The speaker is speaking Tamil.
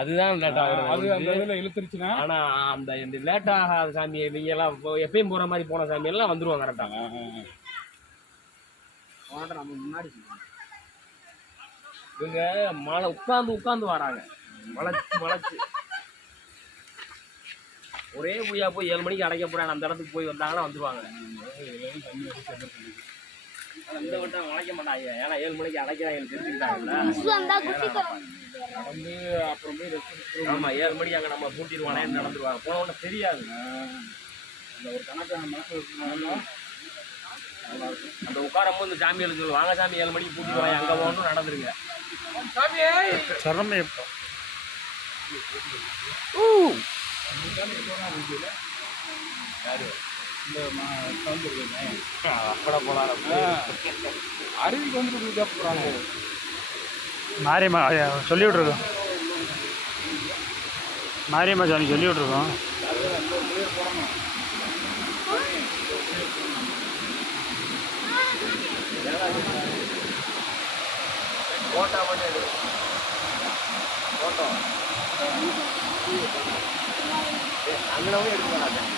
அதுதான் லேட் அது அந்த ஆகுது. இதில் இழுத்துருச்சுன்னா. ஆனால் அந்த இந்த லேட் ஆகாத சாமி இவங்கெல்லாம் எப்பயும் போகிற மாதிரி போன சாமியெல்லாம் வந்துடுவாங்க கரெக்டாக. நம்ம முன்னாடி இவங்க மழை உட்காந்து வராங்க, மலைச்சு ஒரே புய்யா போய் 7 மணிக்கு அடைக்க போகிறாங்க. அந்த இடத்துக்கு போய் வந்தாங்கன்னா வந்துடுவாங்க. இந்த வட்டம் அழைக்க மாட்டாங்க, ஏன்னா 7 மணிக்கு அடைக்கிறாங்க தெரிஞ்சுக்கிட்டாங்கல்ல. நடந்து அப்புறம் போய் ரெஸ்ட். ஆமாம், 7 மணிக்கு அங்கே நம்ம கூட்டிடுவானேன்னு நடந்துருவாங்க. போன உடனே தெரியாது. அந்த ஒரு கணக்கான மனசு வச்சுனாலும் அந்த உட்காரப்போ இந்த சாமிகளுக்கு சொல்லுவாங்க, வாங்க சாமி 7 மணிக்கு கூட்டிட்டு வாங்க, அங்கே போகணும் நடந்துருங்க. சரமையப்பா அப்பட போலாம் அருவிக்கு வந்துட்டு போகிறாங்க. மாரியம்மா சொல்லி விட்ருக்கோம், மாரியம்மா சாமி சொல்லி விட்ருக்கோம். ஃபோட்டோ மட்டும் எடு, ஃபோட்டோ அங்கனவே எடுக்க மாட்டாங்க.